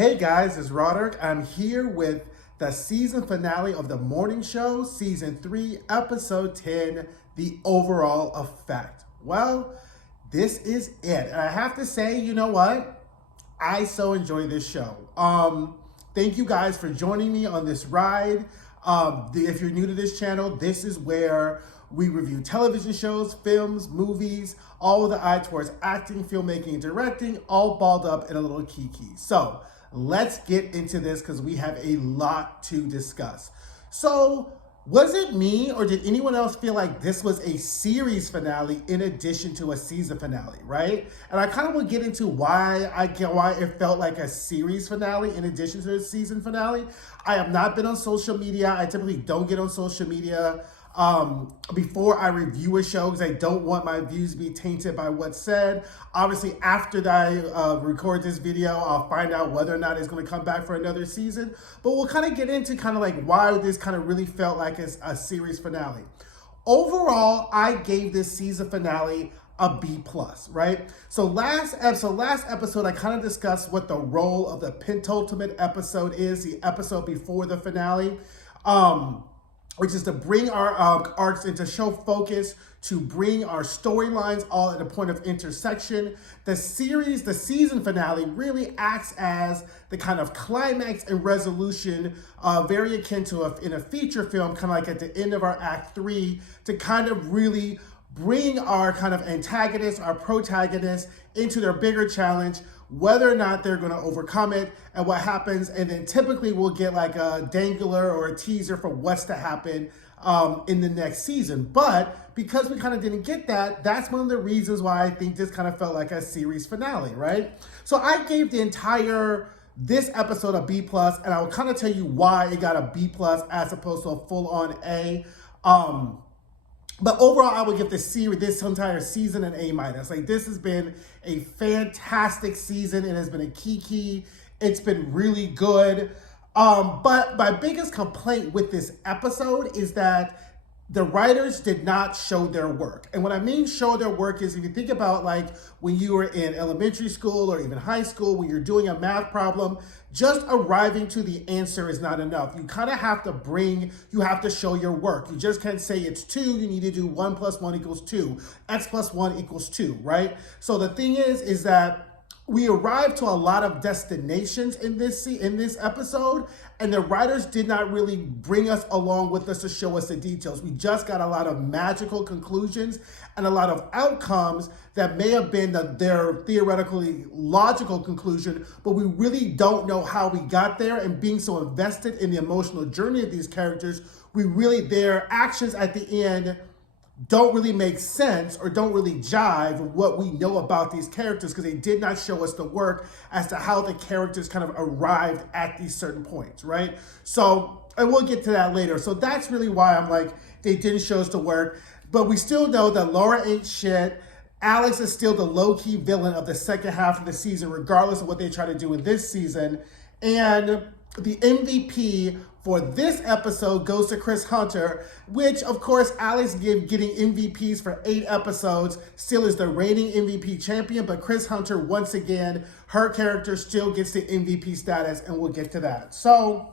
Hey guys, it's Roderick. I'm here with the season finale of the morning show, season 3, episode 10, The Overall Effect. Well, this is it. And I have to say, you know what? I so enjoy this show. Thank you guys for joining me on this ride. If you're new to this channel, this is where we review television shows, films, movies, all with the eye towards acting, filmmaking, and directing, all balled up in a little kiki. So let's get into this because we have a lot to discuss. So was it me or did anyone else feel like this was a series finale in addition to a season finale, right? And I kind of will get into why it felt like a series finale in addition to a season finale. I have not been on social media. I typically don't get on social media before I review a show because I don't want my views to be tainted by what's said. Obviously, after I record this video, I'll find out whether or not it's going to come back for another season. But we'll kind of get into kind of like why this kind of really felt like a series finale. Overall, I gave this season finale a B+, right? So last episode, I kind of discussed what the role of the penultimate episode is, the episode before the finale. Which is to bring our arcs into show focus, to bring our storylines all at a point of intersection. The season finale really acts as the kind of climax and resolution, very akin to in a feature film, kind of like at the end of our Act 3, to kind of really bring our kind of antagonists, our protagonists into their bigger challenge, whether or not they're going to overcome it and what happens. And then typically we'll get like a dangler or a teaser for what's to happen in the next season. But because we kind of didn't get that, that's one of the reasons why I think this kind of felt like a series finale, right? So I gave this episode a B+, and I will kind of tell you why it got a B+ as opposed to a full-on A. But overall, I would give this entire season an A-. Like, this has been a fantastic season. It has been a kiki. It's been really good. But my biggest complaint with this episode is that the writers did not show their work. And what I mean show their work is if you think about like when you were in elementary school or even high school, when you're doing a math problem, just arriving to the answer is not enough. You kind of have to show your work. You just can't say it's 2. You need to do 1 + 1 = 2. X + 1 = 2, right? So the thing is that we arrived to a lot of destinations in this episode, and the writers did not really bring us along with us to show us the details. We just got a lot of magical conclusions and a lot of outcomes that may have been their theoretically logical conclusion, but we really don't know how we got there. And being so invested in the emotional journey of these characters, their actions at the end don't really make sense or don't really jive with what we know about these characters because they did not show us the work as to how the characters kind of arrived at these certain points, right? So, and we'll get to that later. So that's really why I'm like, they didn't show us the work. But we still know that Laura ain't shit. Alex is still the low-key villain of the second half of the season, regardless of what they try to do in this season. And the MVP for this episode goes to Chris Hunter, which, of course, Alex getting MVPs for 8 episodes, still is the reigning MVP champion, but Chris Hunter, once again, her character still gets the MVP status, and we'll get to that. So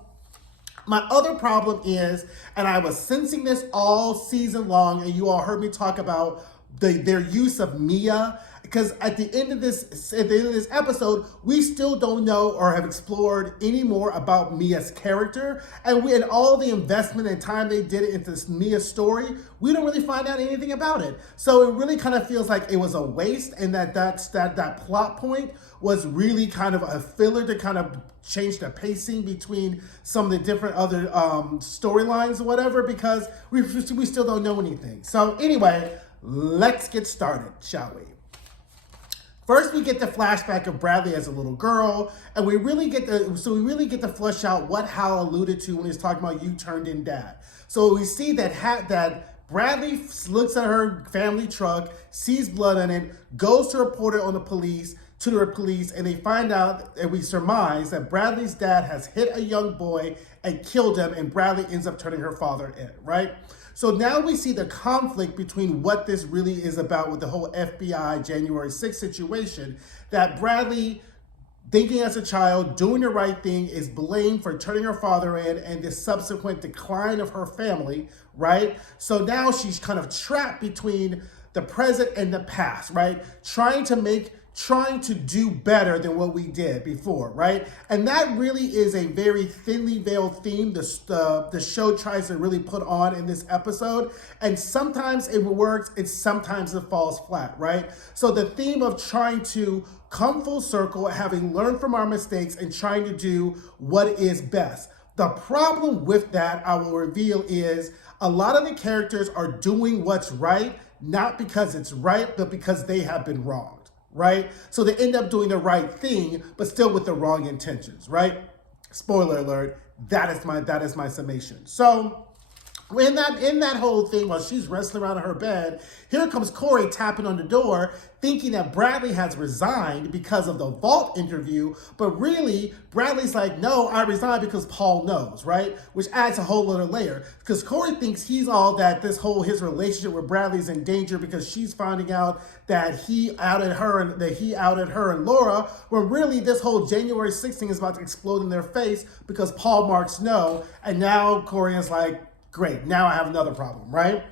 my other problem is, and I was sensing this all season long, and you all heard me talk about their use of Mia, because at the end of this episode, we still don't know or have explored any more about Mia's character, and all the investment and time they did into this Mia story, we don't really find out anything about it. So it really kind of feels like it was a waste, and that plot point was really kind of a filler to kind of change the pacing between some of the different other storylines or whatever, because we still don't know anything. So anyway, let's get started, shall we? First, we get the flashback of Bradley as a little girl, and we really get to flesh out what Hal alluded to when he's talking about you turned in dad. So we see that Bradley looks at her family truck, sees blood on it, goes to report it on the police, and they find out, and we surmise that Bradley's dad has hit a young boy and killed him, and Bradley ends up turning her father in, right? So now we see the conflict between what this really is about with the whole FBI January 6th situation, that Bradley thinking as a child, doing the right thing, is blamed for turning her father in and the subsequent decline of her family, right? So now she's kind of trapped between the present and the past, right? Trying to do better than what we did before, right? And that really is a very thinly veiled theme the show tries to really put on in this episode. And sometimes it works, and sometimes it falls flat, right? So the theme of trying to come full circle, having learned from our mistakes and trying to do what is best. The problem with that, I will reveal, is a lot of the characters are doing what's right, not because it's right, but because they have been wronged, right? So they end up doing the right thing, but still with the wrong intentions, right? Spoiler alert, that is my summation. So in that whole thing, while she's wrestling around in her bed, here comes Corey tapping on the door, thinking that Bradley has resigned because of the vault interview, but really, Bradley's like, no, I resigned because Paul knows, right? Which adds a whole other layer, because Corey thinks he's all that his relationship with Bradley's in danger because she's finding out that he outed her and Laura, when really this whole January 6th thing is about to explode in their face because Paul marks no, and now Corey is like, great, now I have another problem, right?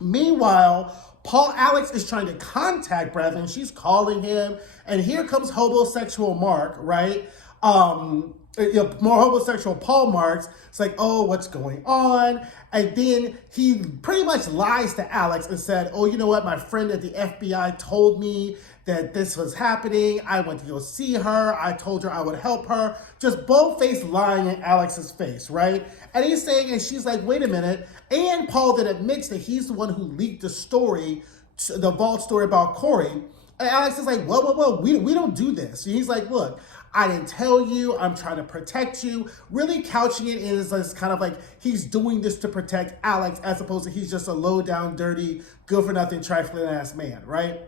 Meanwhile, Alex is trying to contact Bradley, and she's calling him, and here comes homosexual Mark, right? More homosexual Paul Marks. It's like, oh, what's going on? And then he pretty much lies to Alex and said, oh, you know what? My friend at the FBI told me that this was happening. I went to go see her. I told her I would help her. Just bold-faced lying in Alex's face, right? And he's saying, and she's like, wait a minute. And Paul then admits that he's the one who leaked the story, the vault story about Corey. And Alex is like, whoa, we don't do this. And he's like, look, I didn't tell you, I'm trying to protect you. Really couching it in as kind of like he's doing this to protect Alex as opposed to he's just a low down, dirty, good for nothing, trifling ass man, right?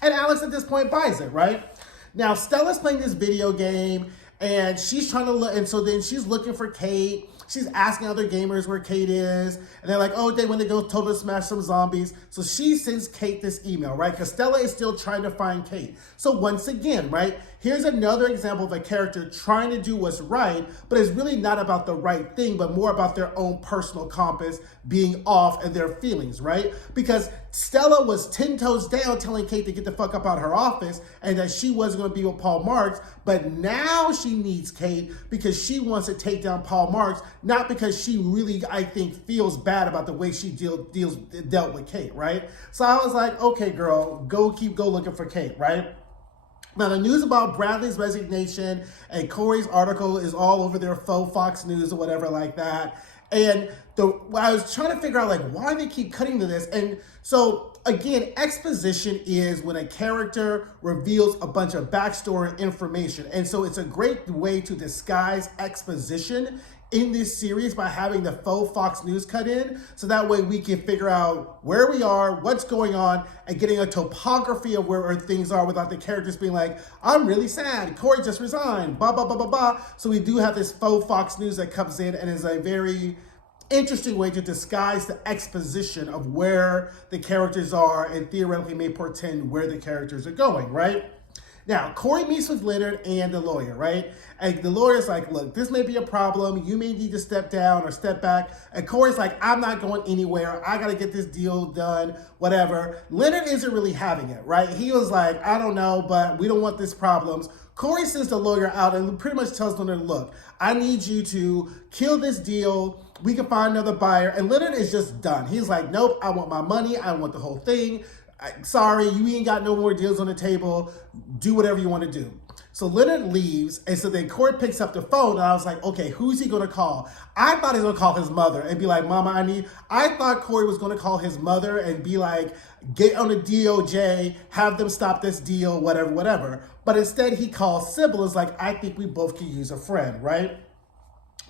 And Alex at this point buys it, right? Now Stella's playing this video game and she's trying to look, and so then she's looking for Kate. She's asking other gamers where Kate is. And they're like, oh, they went to go totally smash some zombies. So she sends Kate this email, right? Because Stella is still trying to find Kate. So once again, right, here's another example of a character trying to do what's right, but it's really not about the right thing, but more about their own personal compass being off and their feelings, right? Because Stella was 10 toes down telling Kate to get the fuck up out of her office and that she wasn't going to be with Paul Marks, but now she needs Kate because she wants to take down Paul Marks, not because she really, I think, feels bad about the way she dealt with Kate, right? So I was like, okay, girl, go looking for Kate, right? Now, the news about Bradley's resignation and Corey's article is all over their faux Fox News or whatever like that. And I was trying to figure out, like, why they keep cutting to this. And so, again, exposition is when a character reveals a bunch of backstory and information. And so it's a great way to disguise exposition in this series by having the faux Fox News cut in, so that way we can figure out where we are, what's going on, and getting a topography of where things are without the characters being like, I'm really sad, Corey just resigned, blah, blah, blah, blah, blah. So we do have this faux Fox News that comes in and is a very interesting way to disguise the exposition of where the characters are and theoretically may portend where the characters are going, right? Now, Corey meets with Leonard and the lawyer, right? And the lawyer's like, look, this may be a problem. You may need to step down or step back. And Corey's like, I'm not going anywhere. I got to get this deal done, whatever. Leonard isn't really having it, right? He was like, I don't know, but we don't want these problems. Corey sends the lawyer out and pretty much tells Leonard, look, I need you to kill this deal. We can find another buyer. And Leonard is just done. He's like, nope, I want my money. I want the whole thing. Sorry, you ain't got no more deals on the table. Do whatever you want to do. So Leonard leaves, and so then Corey picks up the phone, and I was like, okay, who's he going to call? I thought he was going to call his mother and be like, Mama, I thought Corey was going to call his mother and be like, get on the DOJ, have them stop this deal, whatever. But instead, he calls Sybil, is like, I think we both could use a friend, right?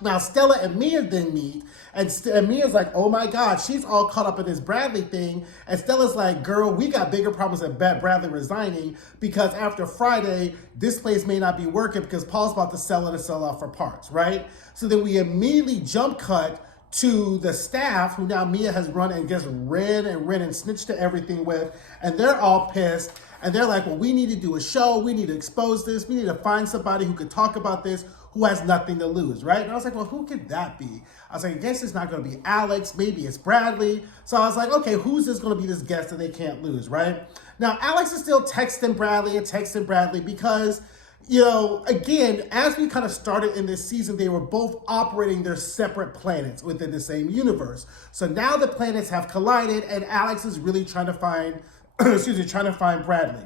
Now, Stella and Mia then meet, and Mia's like, oh my God, she's all caught up in this Bradley thing. And Stella's like, girl, we got bigger problems than Bradley resigning because after Friday, this place may not be working because Paul's about to sell it and sell off for parts, right? So then we immediately jump cut to the staff who now Mia has run and just ran and snitched to everything with, and they're all pissed. And they're like, well, we need to do a show. We need to expose this. We need to find somebody who could talk about this, who has nothing to lose, right? And I was like, well, who could that be? I was like, I guess it's not going to be Alex. Maybe it's Bradley. So I was like, okay, who's this going to be this guest that they can't lose, right? Now, Alex is still texting Bradley because, you know, again, as we kind of started in this season, they were both operating their separate planets within the same universe. So now the planets have collided, and Alex is really trying to find, trying to find Bradley.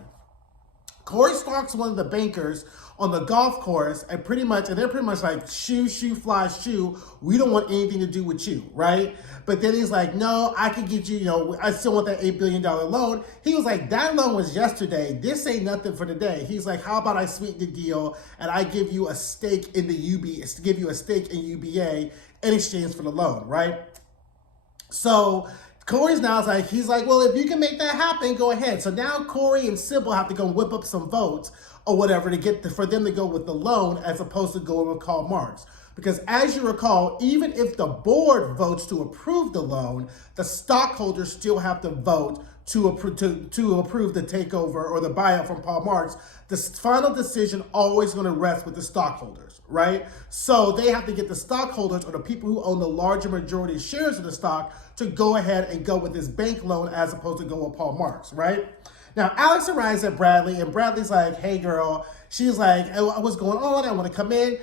Corey stalks one of the bankers on the golf course, and they're pretty much like, shoe, fly, shoe. We don't want anything to do with you, right? But then he's like, no, I can get you, you know, I still want that $8 billion loan. He was like, that loan was yesterday. This ain't nothing for today. He's like, how about I sweeten the deal and I give you a stake in the UBA in exchange for the loan, right? So Corey's now he's like, well, if you can make that happen, go ahead. So now Corey and Sybil have to go whip up some votes or whatever for them to go with the loan as opposed to going with Karl Marx. Because as you recall, even if the board votes to approve the loan, the stockholders still have to vote to approve the takeover or the buyout from Karl Marx. The final decision always going to rest with the stockholders, right? So they have to get the stockholders or the people who own the larger majority shares of the stock to go ahead and go with this bank loan as opposed to go with Karl Marx, right? Now, Alex arrives at Bradley, and Bradley's like, hey, girl. She's like, what's going on? I want to come in.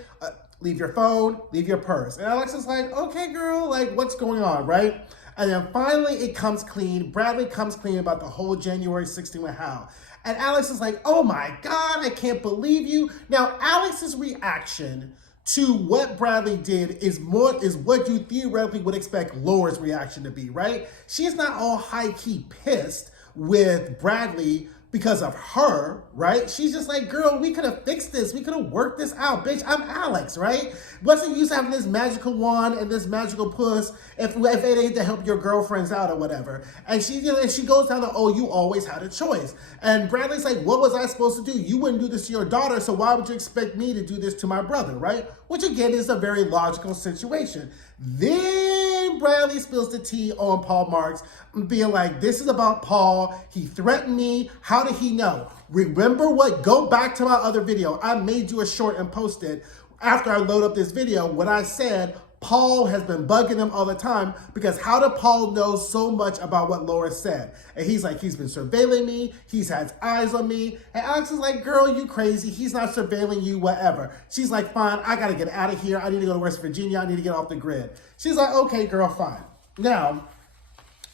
Leave your phone, leave your purse. And Alex is like, okay, girl, like, what's going on, right? And then finally it comes clean. Bradley comes clean about the whole January 16th with Hal. And Alex is like, oh my God, I can't believe you. Now, Alex's reaction to what Bradley did is what you theoretically would expect Laura's reaction to be, right? She's not all high-key pissed with Bradley because of her, right? She's just like, girl, we could have fixed this. We could have worked this out, bitch. I'm Alex, right? What's the use having this magical wand and this magical puss if it ain't to help your girlfriends out or whatever? And she goes down to, oh, you always had a choice. And Bradley's like, what was I supposed to do? You wouldn't do this to your daughter, so why would you expect me to do this to my brother, right? Which again is a very logical situation. Then Bradley spills the tea on Paul Marx, being like, this is about Paul. He threatened me. How did he know? Remember what? Go back to my other video. I made you a short and posted after I load up this video when I said Paul has been bugging him all the time because how did Paul know so much about what Laura said? And he's like, he's been surveilling me. He's had eyes on me. And Alex is like, girl, you crazy. He's not surveilling you, whatever. She's like, fine, I got to get out of here. I need to go to West Virginia. I need to get off the grid. She's like, okay, girl, fine. Now,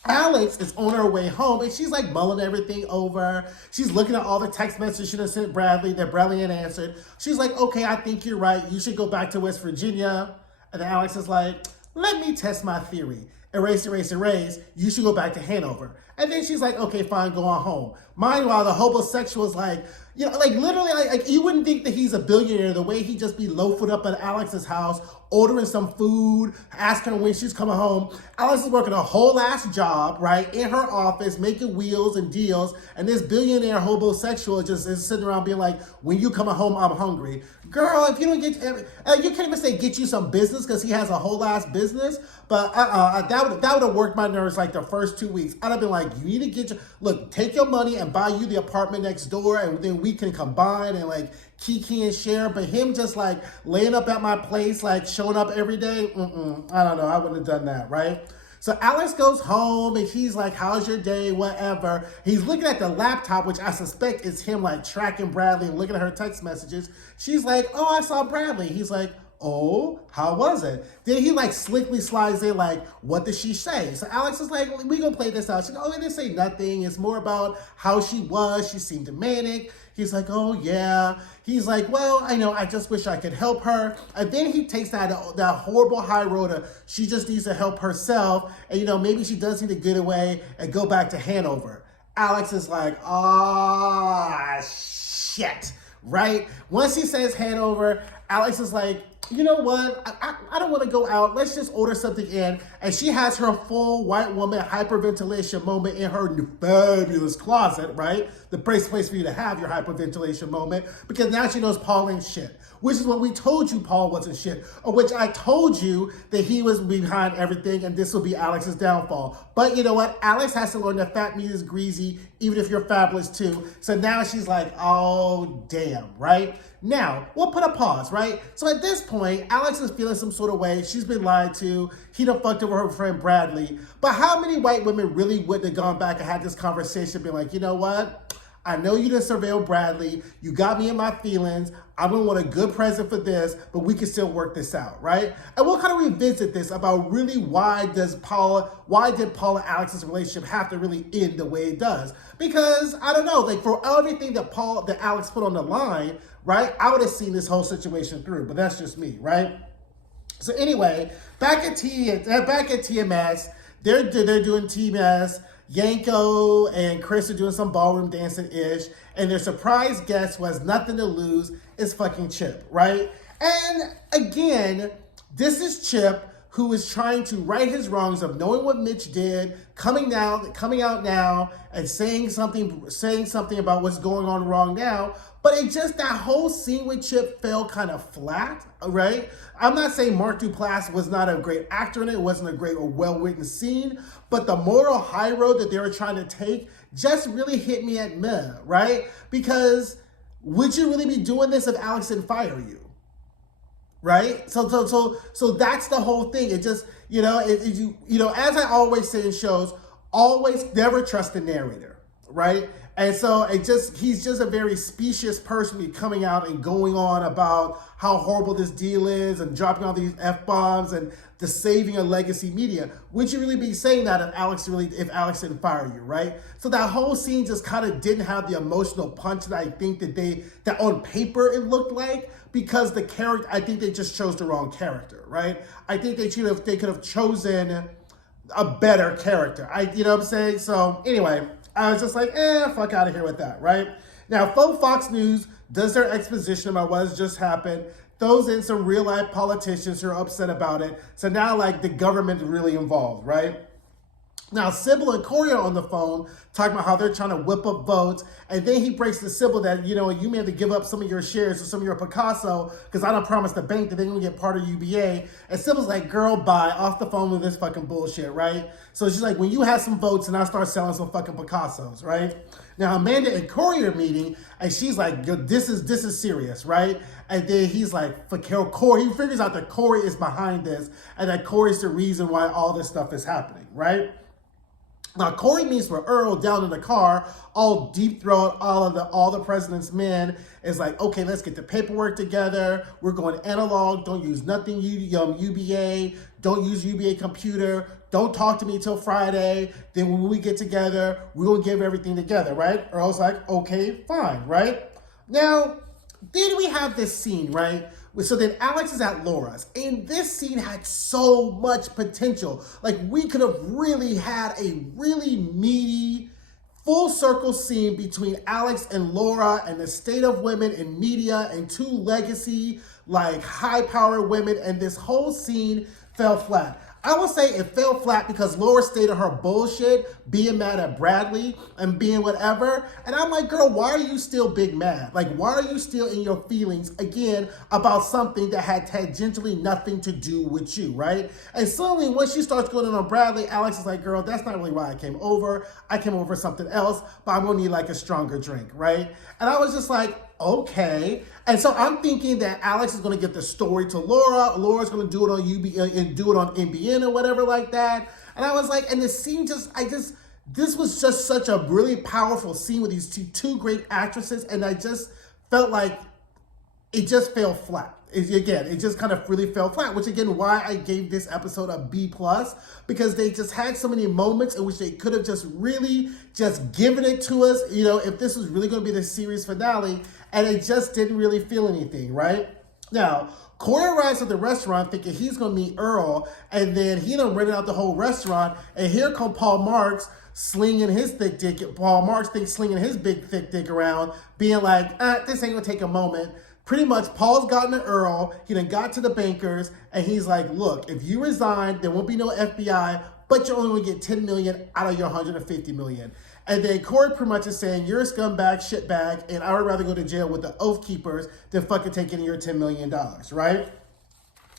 Alex is on her way home and she's like mulling everything over. She's looking at all the text messages she done sent Bradley that Bradley had answered. She's like, okay, I think you're right. You should go back to West Virginia. And then Alex is like, let me test my theory. Erase, erase, erase. You should go back to Hanover. And then she's like, okay, fine, go on home. Meanwhile, the homosexual is like, you know, like literally, like you wouldn't think that he's a billionaire the way he just be loafing up at Alex's house, ordering some food, asking her when she's coming home. Alex is working a whole ass job, right, in her office, making wheels and deals. And this billionaire homosexual just is sitting around being like, when you coming home, I'm hungry. Girl, if you don't get, you can't even say get you some business because he has a whole ass business. But that would have worked my nerves like the first 2 weeks. I'd have been like, you need to get take your money and buy you the apartment next door, and then we can combine and like kiki and share. But him just like laying up at my place, like showing up every day, I don't know. I wouldn't have done that, right? So Alex goes home and he's like, how's your day? Whatever. He's looking at the laptop, which I suspect is him like tracking Bradley and looking at her text messages. She's like, oh, I saw Bradley. He's like, oh, how was it? Then he like slickly slides in like, what did she say? So Alex is like, we gonna play this out. She's like, oh, they didn't say nothing. It's more about how she was. She seemed manic. He's like, oh yeah. He's like, well, I know, I just wish I could help her. And then he takes that horrible high road of she just needs to help herself. And you know, maybe she does need to get away and go back to Hanover. Alex is like, ah, shit, right? Once he says Hanover, Alex is like, you know what? I don't want to go out. Let's just order something in. And she has her full white woman hyperventilation moment in her fabulous closet, right? The place for you to have your hyperventilation moment because now she knows Paul ain't shit. Which is when we told you Paul wasn't shit, or which I told you that he was behind everything and this will be Alex's downfall. But you know what? Alex has to learn that fat meat is greasy, even if you're fabulous too. So now she's like, oh, damn, right? Now, we'll put a pause, right? So at this point, Alex is feeling some sort of way. She's been lied to. He done fucked over her friend Bradley. But how many white women really wouldn't have gone back and had this conversation, been like, you know what? I know you didn't surveil Bradley. You got me in my feelings. I'm gonna want a good present for this, but we can still work this out, right? And we'll kind of revisit this about really why did Paula and Alex's relationship have to really end the way it does? Because I don't know, like for everything that Alex put on the line, right? I would have seen this whole situation through, but that's just me, right? So anyway, back at TMS, they're doing TMS. Yanko and Chris are doing some ballroom dancing-ish, and their surprise guest who has nothing to lose is fucking Chip, right? And again, this is Chip who is trying to right his wrongs of knowing what Mitch did, coming out now and saying something about what's going on wrong now. But it just, that whole scene with Chip fell kind of flat, right? I'm not saying Mark Duplass was not a great actor in it. It wasn't a great or well-written scene, but the moral high road that they were trying to take just really hit me at meh, right? Because would you really be doing this if Alex didn't fire you? Right? So that's the whole thing. It just, as I always say in shows, always never trust the narrator, right? And so he's just a very specious person coming out and going on about how horrible this deal is and dropping all these F-bombs and the saving of legacy media. Would you really be saying that if Alex didn't fire you, right? So that whole scene just kind of didn't have the emotional punch that I think that on paper it looked like, because the character, I think they just chose the wrong character, right? I think they could have chosen a better character. You know what I'm saying? So anyway, I was just like, fuck out of here with that, right? Now, Fox News does their exposition about what has just happened, throws in some real-life politicians who are upset about it. So now, like, the government is really involved, right? Now, Sybil and Corey are on the phone talking about how they're trying to whip up votes. And then he breaks to Sybil that, you may have to give up some of your shares or some of your Picasso because I don't promise the bank that they're going to get part of UBA. And Sybil's like, girl, bye, off the phone with this fucking bullshit, right? So she's like, when you have some votes and I start selling some fucking Picassos, right? Now, Amanda and Corey are meeting and she's like, yo, this is serious, right? And then he's like, for Corey, he figures out that Corey is behind this and that Corey's the reason why all this stuff is happening, right? Now, Corey meets with Earl down in the car, all deep throat, all the president's men is like, okay, let's get the paperwork together. We're going analog. Don't use nothing UBA. Don't use UBA computer. Don't talk to me till Friday. Then when we get together, we're going to give everything together, right? Earl's like, okay, fine, right? Now, then we have this scene, right? So then Alex is at Laura's, and this scene had so much potential. Like, we could have really had a really meaty, full circle scene between Alex and Laura and the state of women in media and two legacy, like, high-powered women, and this whole scene fell flat. I would say it fell flat because Laura stayed on her bullshit, being mad at Bradley and being whatever. And I'm like, girl, why are you still big mad? Like, why are you still in your feelings, again, about something that had tangentially nothing to do with you, right? And suddenly, when she starts going on Bradley, Alex is like, girl, that's not really why I came over. I came over for something else, but I'm going to need, like, a stronger drink, right? And I was just like, okay. And so I'm thinking that Alex is going to get the story to Laura. Laura's going to do it on UB and do it on NBN or whatever like that. And I was like, and the scene this was just such a really powerful scene with these two great actresses. And I just felt like it just fell flat. It just kind of really fell flat, which again, why I gave this episode a B+, because they just had so many moments in which they could have just really just given it to us, if this was really going to be the series finale, and it just didn't really feel anything, right? Now, Corey arrives at the restaurant thinking he's going to meet Earl, and then he done rented out the whole restaurant, and here come Paul Marks slinging his thick dick. Paul Marks thinks slinging his big thick dick around, being like, this ain't going to take a moment. Pretty much, Paul's gotten to Earl, he done got to the bankers, and he's like, look, if you resign, there won't be no FBI, but you're only going to get $10 million out of your $150 million. And then Corey pretty much is saying, you're a scumbag, shitbag, and I would rather go to jail with the Oath Keepers than fucking take any of your $10 million, right?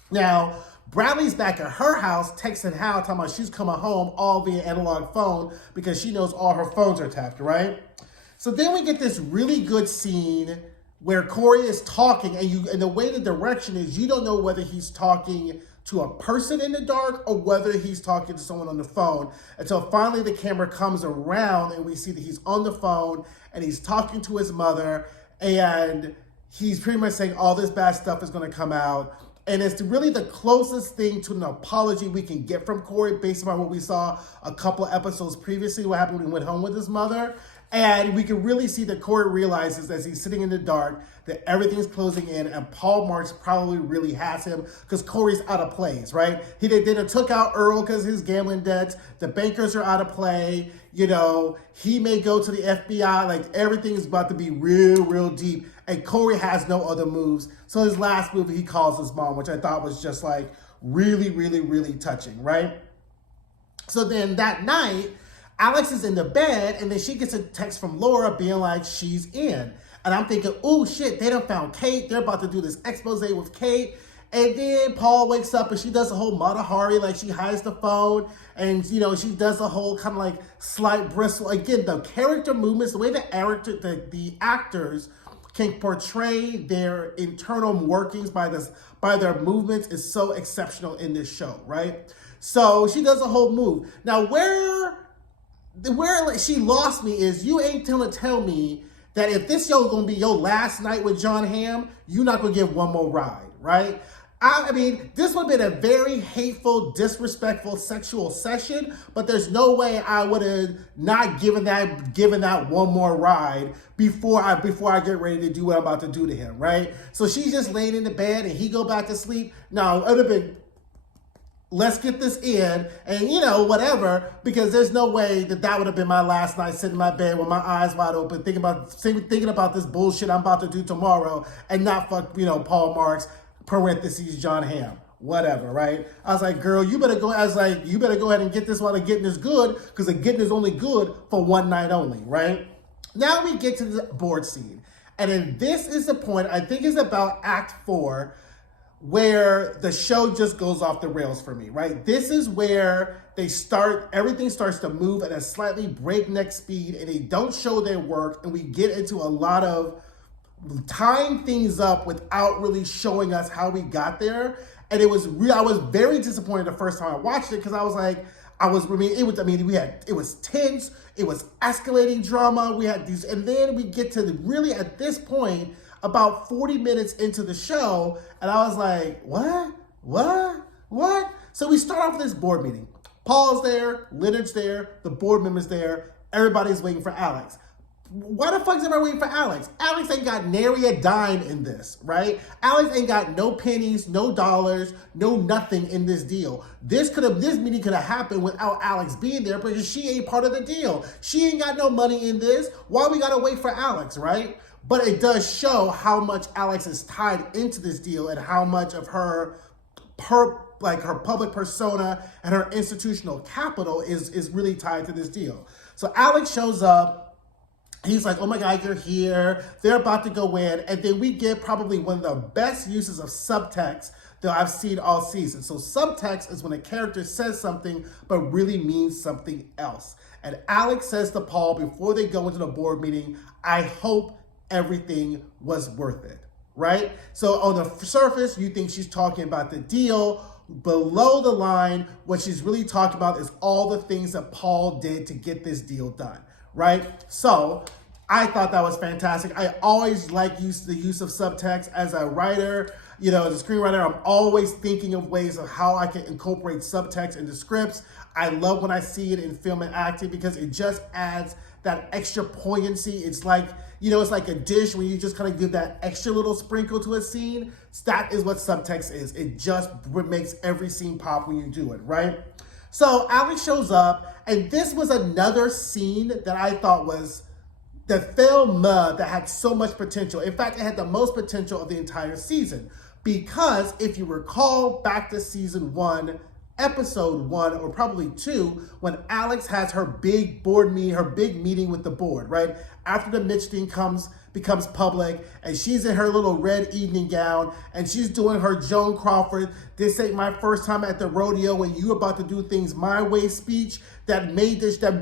Now, Bradley's back at her house texting Hal, talking about she's coming home all via analog phone because she knows all her phones are tapped, right? So then we get this really good scene where Corey is talking, and the way the direction is, you don't know whether he's talking to a person in the dark or whether he's talking to someone on the phone, until finally the camera comes around and we see that he's on the phone and he's talking to his mother, and he's pretty much saying all this bad stuff is going to come out. And it's really the closest thing to an apology we can get from Corey based on what we saw a couple of episodes previously, what happened when he went home with his mother. And we can really see that Corey realizes as he's sitting in the dark that everything's closing in, and Paul Marks probably really has him because Corey's out of plays, right? They took out Earl because his gambling debts. The bankers are out of play. You know, he may go to the FBI. Like, everything is about to be real, real deep. And Corey has no other moves. So his last move, he calls his mom, which I thought was just like really, really, really touching, right? So then that night, Alex is in the bed, and then she gets a text from Laura being like, she's in. And I'm thinking, oh shit, they done found Kate. They're about to do this expose with Kate. And then Paul wakes up and she does a whole Mata Hari, like she hides the phone, and you know, she does a whole kind of like slight bristle. Again, the character movements, the way the actors can portray their internal workings by their movements is so exceptional in this show, right? So she does a whole move. Now where she lost me is, you ain't gonna tell me that if this show is gonna be your last night with John Hamm, you're not gonna give one more ride, right? I mean, this would have been a very hateful, disrespectful, sexual session, but there's no way I would have not given that one more ride before I get ready to do what I'm about to do to him, right? So she's just laying in the bed and he go back to sleep. Now, it would have been, let's get this in, and you know, whatever, because there's no way that would have been my last night sitting in my bed with my eyes wide open, thinking about this bullshit I'm about to do tomorrow, and not fuck, you know, Paul Marks, parentheses, John Hamm, whatever, right? I was like, girl, you better go ahead and get this while the getting is good, because the getting is only good for one night only, right? Now we get to the board scene, and then this is the point, I think is about Act 4, where the show just goes off the rails for me, right? This is where everything starts to move at a slightly breakneck speed, and they don't show their work, and we get into a lot of tying things up without really showing us how we got there. And I was very disappointed the first time I watched it, because I was like, it was tense, it was escalating drama, we had these, and then we get to really, at this point, about 40 minutes into the show, and I was like, what? So we start off with this board meeting. Paul's there, Leonard's there, the board member's there, everybody's waiting for Alex. Why the fuck is everybody waiting for Alex? Alex ain't got nary a dime in this, right? Alex ain't got no pennies, no dollars, no nothing in this deal. This meeting could have happened without Alex being there, because she ain't part of the deal. She ain't got no money in this. Why we gotta wait for Alex, right? But it does show how much Alex is tied into this deal, and how much of her public persona and her institutional capital is really tied to this deal. So Alex shows up. He's like, oh my God, you're here. They're about to go in. And then we get probably one of the best uses of subtext that I've seen all season. So subtext is when a character says something but really means something else. And Alex says to Paul before they go into the board meeting, I hope everything was worth it, right? So on the surface, you think she's talking about the deal. Below the line, what she's really talking about is all the things that Paul did to get this deal done, right? So I thought that was fantastic. I always like the use of subtext as a writer. You know, as a screenwriter, I'm always thinking of ways of how I can incorporate subtext into scripts. I love when I see it in film and acting, because it just adds that extra poignancy. It's like, you know, it's like a dish where you just kind of give that extra little sprinkle to a scene. That is what subtext is. It just makes every scene pop when you do it, right? So Alex shows up, and this was another scene that I thought was the film that had so much potential. In fact, it had the most potential of the entire season, because if you recall back to season 1, episode 1, or probably 2, when Alex has her big meeting with the board, right? After the Mitch thing comes, becomes public, and she's in her little red evening gown, and she's doing her Joan Crawford, "This ain't my first time at the rodeo, and you about to do things my way" speech that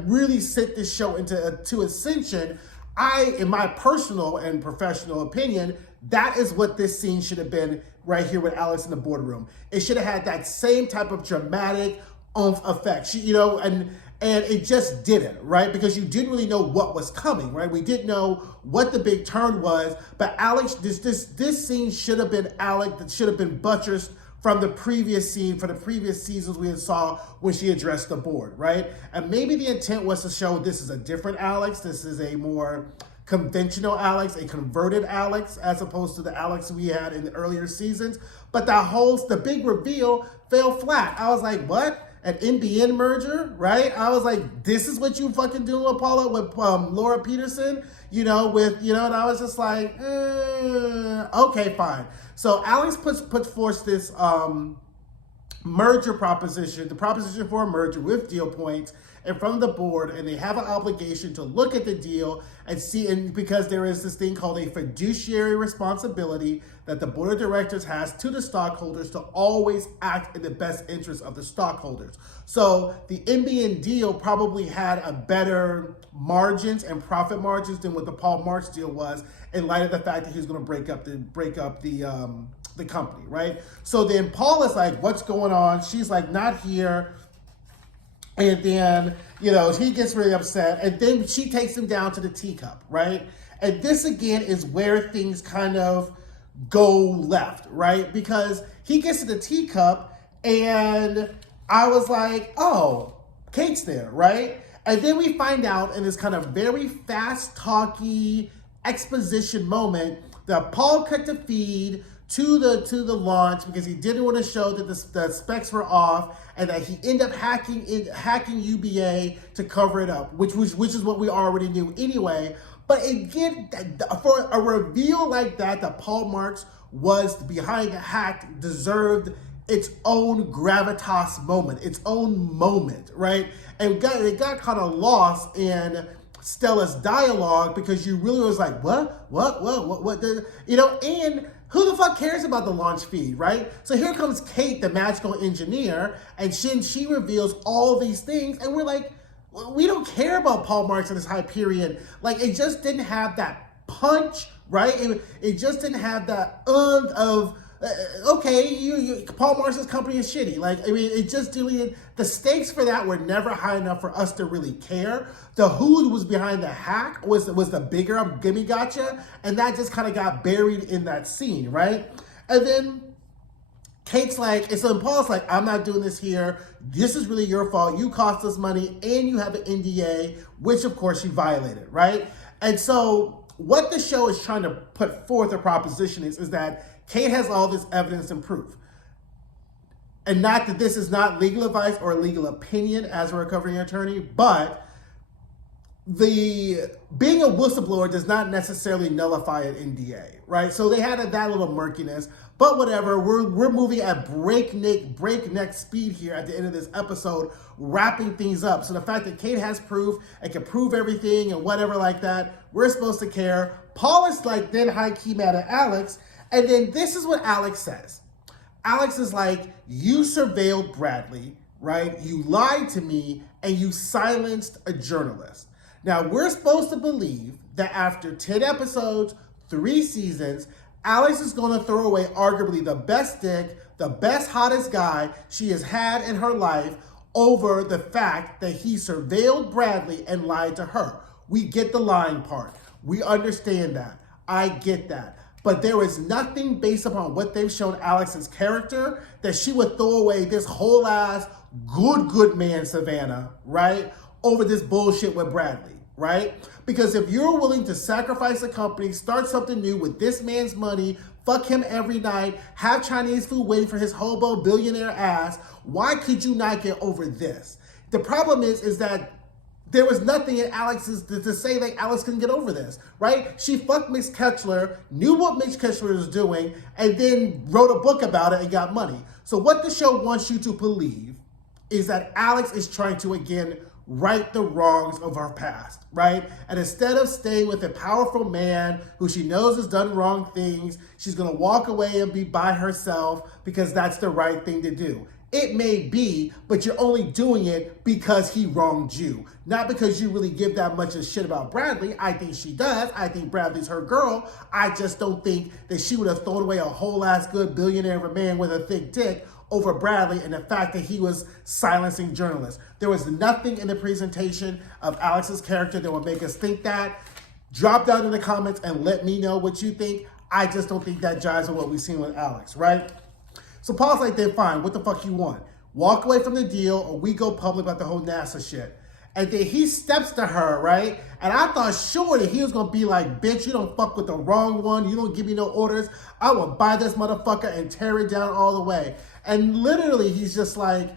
really sent this show to ascension. In my personal and professional opinion, that is what this scene should have been right here with Alex in the boardroom. It should have had that same type of dramatic oomph effect. And it just didn't, right? Because you didn't really know what was coming, right? We didn't know what the big turn was, but Alex, this scene should have been Alex, that should have been buttressed from the previous scene, for the previous seasons we had saw when she addressed the board, right? And maybe the intent was to show this is a different Alex, this is a more conventional Alex, a converted Alex, as opposed to the Alex we had in the earlier seasons. But the big reveal fell flat. I was like, what? An NBN merger, right? I was like, this is what you fucking doing, Paula, with Laura Peterson, and I was just like, okay, fine. So Alex puts forth this merger proposition, the proposition for a merger with deal points in front of the board, and they have an obligation to look at the deal and see, and because there is this thing called a fiduciary responsibility that the board of directors has to the stockholders to always act in the best interest of the stockholders. So the NBN deal probably had a better margins and profit margins than what the Paul Marks deal was, in light of the fact that he was going to break up the company, right? So then Paul is like, what's going on? She's like, not here. And then, he gets really upset. And then she takes him down to the teacup, right? And this, again, is where things kind of go left, right? Because he gets to the teacup, and I was like, oh, Kate's there, right? And then we find out in this kind of very fast-talky exposition moment that Paul cut the feed to the launch because he didn't want to show that the specs were off, and that he ended up hacking UBA to cover it up, which is what we already knew anyway. But again, for a reveal like that Paul Marks was behind the hack, deserved its own gravitas moment, its own moment, right? And it got kind of lost in Stella's dialogue because you really was like, what, and who the fuck cares about the launch feed, right? So here comes Kate, the magical engineer, and she reveals all these things, and we're like, we don't care about Paul Marks and his Hyperion. Like, it just didn't have that punch, right? It just didn't have that of, okay, Paul Marks' company is shitty. Like, I mean, it just deleted. The stakes for that were never high enough for us to really care. The who was behind the hack was the bigger gimme gotcha, and that just kind of got buried in that scene, right? And then Kate's like, and so Paul's like, I'm not doing this here. This is really your fault. You cost us money, and you have an NDA, which of course you violated, right? And so what the show is trying to put forth a proposition is that Kate has all this evidence and proof. And not that this is not legal advice or legal opinion as a recovering attorney, but being a whistleblower does not necessarily nullify an NDA, right? So they had that little murkiness, but whatever. We're moving at breakneck speed here at the end of this episode, wrapping things up. So the fact that Kate has proof and can prove everything and whatever like that, we're supposed to care. Paul is like then high key mad at Alex, and then this is what Alex says. Alex is like, you surveilled Bradley, right? You lied to me, and you silenced a journalist. Now, we're supposed to believe that after 10 episodes, 3 seasons, Alex is going to throw away arguably the best dick, the best, hottest guy she has had in her life over the fact that he surveilled Bradley and lied to her. We get the lying part. We understand that. I get that. But there is nothing based upon what they've shown Alex's character that she would throw away this whole ass good man Savannah, right? Over this bullshit with Bradley, right? Because if you're willing to sacrifice a company, start something new with this man's money, fuck him every night, have Chinese food waiting for his hobo billionaire ass, why could you not get over this? The problem is that there was nothing in Alex's to say that Alex couldn't get over this, right? She fucked Mitch Ketchler, knew what Mitch Ketchler was doing, and then wrote a book about it and got money. So what the show wants you to believe is that Alex is trying to, again, right the wrongs of her past, right? And instead of staying with a powerful man who she knows has done wrong things, she's gonna walk away and be by herself because that's the right thing to do. It may be, but you're only doing it because he wronged you. Not because you really give that much of shit about Bradley. I think she does. I think Bradley's her girl. I just don't think that she would have thrown away a whole ass good billionaire of a man with a thick dick over Bradley and the fact that he was silencing journalists. There was nothing in the presentation of Alex's character that would make us think that. Drop down in the comments and let me know what you think. I just don't think that jives with what we've seen with Alex, right? So Paul's like, then fine, what the fuck you want? Walk away from the deal or we go public about the whole NASA shit. And then he steps to her, right? And I thought sure that he was gonna be like, bitch, you don't fuck with the wrong one. You don't give me no orders. I will buy this motherfucker and tear it down all the way. And literally he's just like,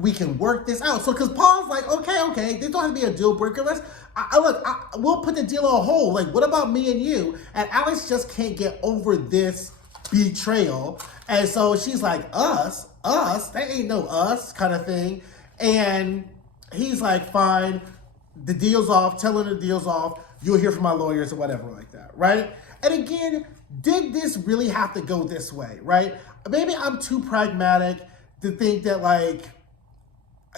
we can work this out. So because Paul's like, okay, this don't have to be a deal breaker. We'll put the deal on hold. Like, what about me and you? And Alex just can't get over this betrayal. And so she's like, us, that ain't no us kind of thing. And he's like, fine, the deal's off, tell her the deal's off, you'll hear from my lawyers or whatever like that, right? And again, did this really have to go this way, right? Maybe I'm too pragmatic to think that like,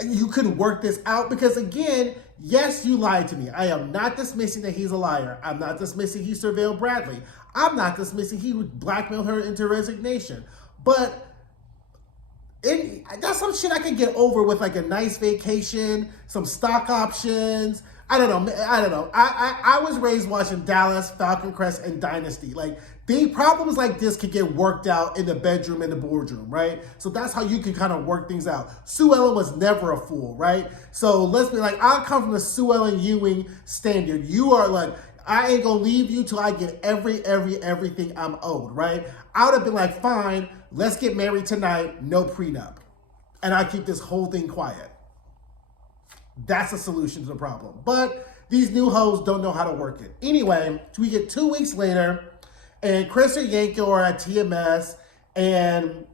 you could work this out because again, yes, you lied to me. I am not dismissing that he's a liar. I'm not dismissing he surveilled Bradley. I'm not dismissing he would blackmail her into resignation. But that's some shit I can get over with like a nice vacation, some stock options. I don't know. I was raised watching Dallas, Falcon Crest, and Dynasty. Like, the problems like this could get worked out in the bedroom and the boardroom, right? So that's how you can kind of work things out. Sue Ellen was never a fool, right? So let's be like, I come from the Sue Ellen Ewing standard. You are like, I ain't gonna leave you till I get everything I'm owed, right? I would have been like, fine, let's get married tonight, no prenup. And I keep this whole thing quiet. That's a solution to the problem. But these new hoes don't know how to work it. Anyway, we get 2 weeks later, and Chris and Yanko are at TMS, and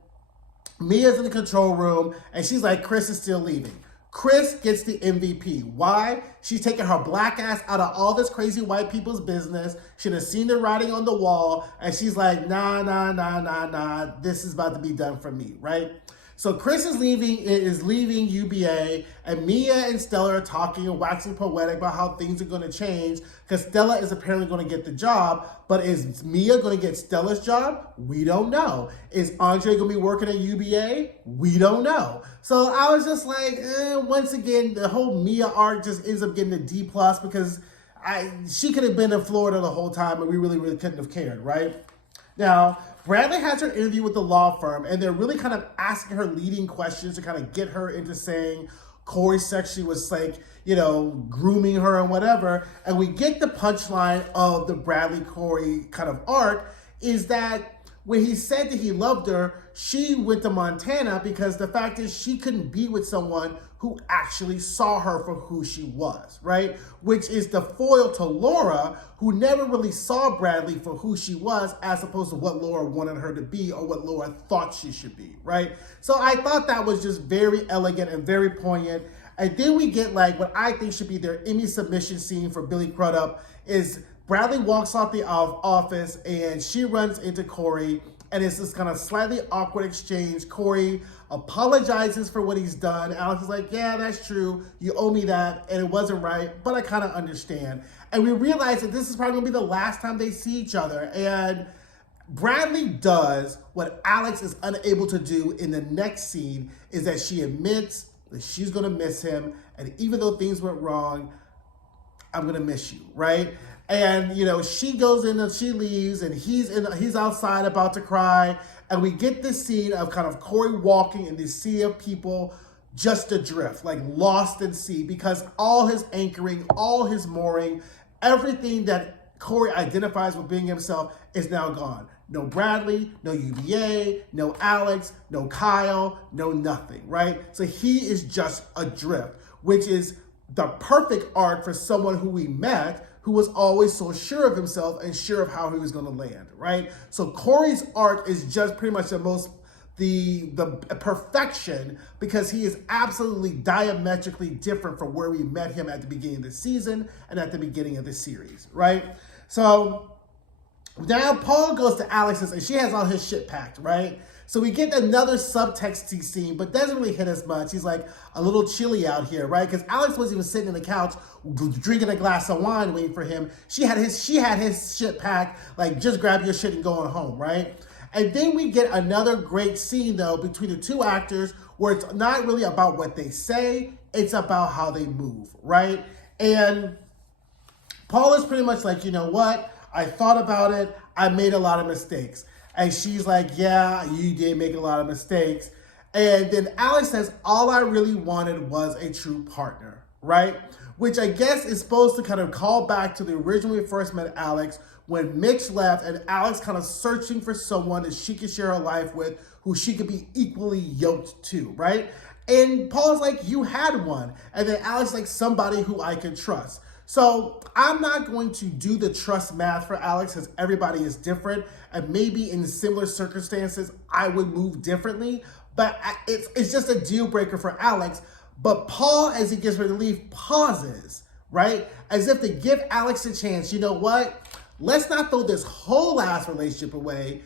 Mia's in the control room, and she's like, Chris is still leaving. Chris gets the MVP. Why? She's taking her black ass out of all this crazy white people's business. She done seen the writing on the wall, and she's like, nah, this is about to be done for me, right? So Chris is leaving UBA, and Mia and Stella are talking and waxing poetic about how things are going to change because Stella is apparently going to get the job. But is Mia going to get Stella's job? We don't know. Is Andre going to be working at UBA? We don't know. So I was just like, once again, the whole Mia arc just ends up getting a D+ because she could have been in Florida the whole time and we really couldn't have cared, right? Now, Bradley has her interview with the law firm, and they're really kind of asking her leading questions to kind of get her into saying Corey sexually was like, grooming her and whatever. And we get the punchline of the Bradley Corey kind of arc is that when he said that he loved her, she went to Montana because the fact is she couldn't be with someone who actually saw her for who she was, right? Which is the foil to Laura, who never really saw Bradley for who she was as opposed to what Laura wanted her to be or what Laura thought she should be, right? So I thought that was just very elegant and very poignant. And then we get like what I think should be their Emmy submission scene for Billy Crudup is Bradley walks off the office and she runs into Corey, and it's this kind of slightly awkward exchange. Corey apologizes for what he's done. Alex is like, yeah, that's true. You owe me that, and it wasn't right, but I kind of understand. And we realize that this is probably gonna be the last time they see each other. And Bradley does what Alex is unable to do in the next scene is that she admits that she's gonna miss him. And even though things went wrong, I'm gonna miss you, right? And, she goes in and she leaves and he's outside about to cry. And we get this scene of kind of Corey walking in this sea of people just adrift, like lost in sea, because all his anchoring, all his mooring, everything that Corey identifies with being himself is now gone. No Bradley, no UBA, no Alex, no Kyle, no nothing, right? So he is just adrift, which is the perfect arc for someone who we met who was always so sure of himself and sure of how he was going to land, right? So Corey's arc is just pretty much the most the perfection, because he is absolutely diametrically different from where we met him at the beginning of the season and at the beginning of the series, right? So now Paul goes to Alex's and she has all his shit packed, right? So we get another subtexty scene, but doesn't really hit us much. He's like a little chilly out here, right? Because Alex wasn't even sitting on the couch drinking a glass of wine waiting for him. She had his shit packed, like just grab your shit and going home, right? And then we get another great scene though between the two actors where it's not really about what they say, it's about how they move, right? And Paul is pretty much like, you know what? I thought about it. I made a lot of mistakes. And she's like, yeah, you did make a lot of mistakes. And then Alex says, all I really wanted was a true partner, right? Which I guess is supposed to kind of call back to the original when we first met Alex, when Mitch left and Alex kind of searching for someone that she could share her life with, who she could be equally yoked to, right? And Paul's like, you had one. And then Alex like, somebody who I can trust. So I'm not going to do the trust math for Alex because everybody is different. And maybe in similar circumstances, I would move differently. But it's just a deal breaker for Alex. But Paul, as he gets ready to leave, pauses, right? As if to give Alex a chance. You know what? Let's not throw this whole ass relationship away.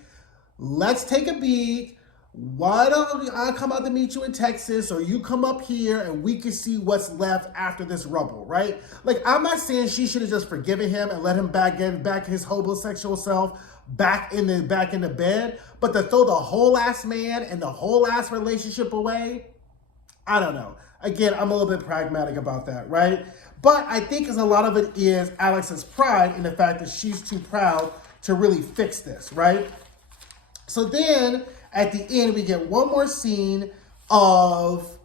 Let's take a beat. Why don't I come out to meet you in Texas, or you come up here and we can see what's left after this rubble, right? Like, I'm not saying she should have just forgiven him and let him get back his homosexual self back in the bed, but to throw the whole ass man and the whole ass relationship away, I don't know. Again, I'm a little bit pragmatic about that, right? But I think as a lot of it is Alex's pride in the fact that she's too proud to really fix this, right? So then at the end, we get one more scene of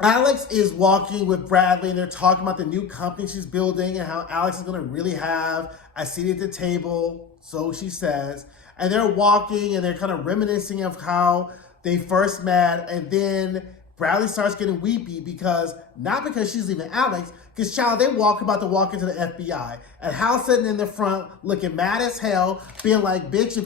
Alex is walking with Bradley and they're talking about the new company she's building and how Alex is going to really have a seat at the table, so she says. And they're walking and they're kind of reminiscing of how they first met. And then Bradley starts getting weepy not because she's leaving Alex, because child, they about to walk into the FBI. And Hal's sitting in the front looking mad as hell, being like, bitch,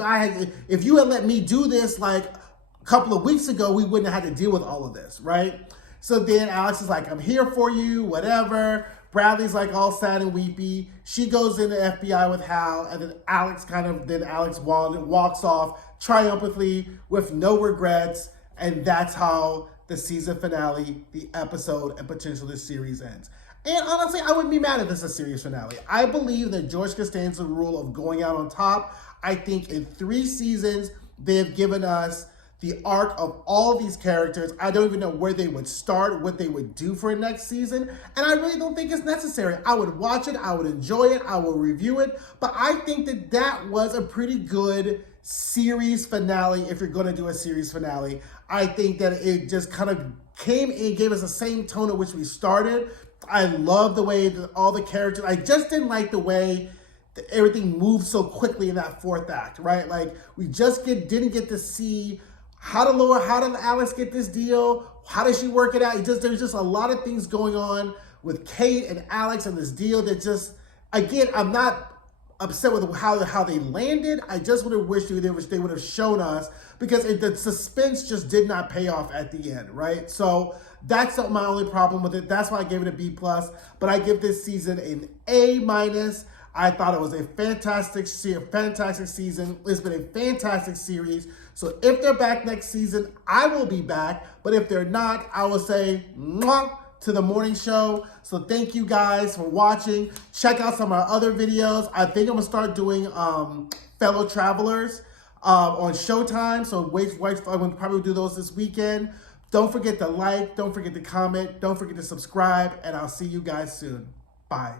if you had let me do this like a couple of weeks ago, we wouldn't have had to deal with all of this, right? So then Alex is like, I'm here for you, whatever. Bradley's like all sad and weepy. She goes in the FBI with Hal, and then Alex walks off triumphantly with no regrets. And that's how the season finale, the episode, and potentially the series ends. And honestly, I wouldn't be mad if this is a series finale. I believe that George Costanza's rule of going out on top. I think in 3 seasons, they have given us the arc of all these characters. I don't even know where they would start, what they would do for next season. And I really don't think it's necessary. I would watch it, I would enjoy it, I will review it. But I think that was a pretty good series finale if you're going to do a series finale. I think that it just kind of came and gave us the same tone at which we started. I love the way that all the characters, I just didn't like the way that everything moved so quickly in that 4th act, right? Like, we just didn't get to see how did Alex get this deal? How does she work it out? There's just a lot of things going on with Kate and Alex and this deal that just, again, I'm not upset with how they landed. I just would have wished they would have shown us, because the suspense just did not pay off at the end, right? So that's my only problem with it. That's why I gave it a B+, but I give this season an A-. I thought it was a fantastic season. It's been a fantastic series. So if they're back next season, I will be back. But if they're not, I will say mwah to the morning show. So thank you guys for watching. Check out some of our other videos. I think I'm gonna start doing Fellow Travelers on Showtime. So I'm gonna probably do those this weekend. Don't forget to like, don't forget to comment, don't forget to subscribe, and I'll see you guys soon. Bye.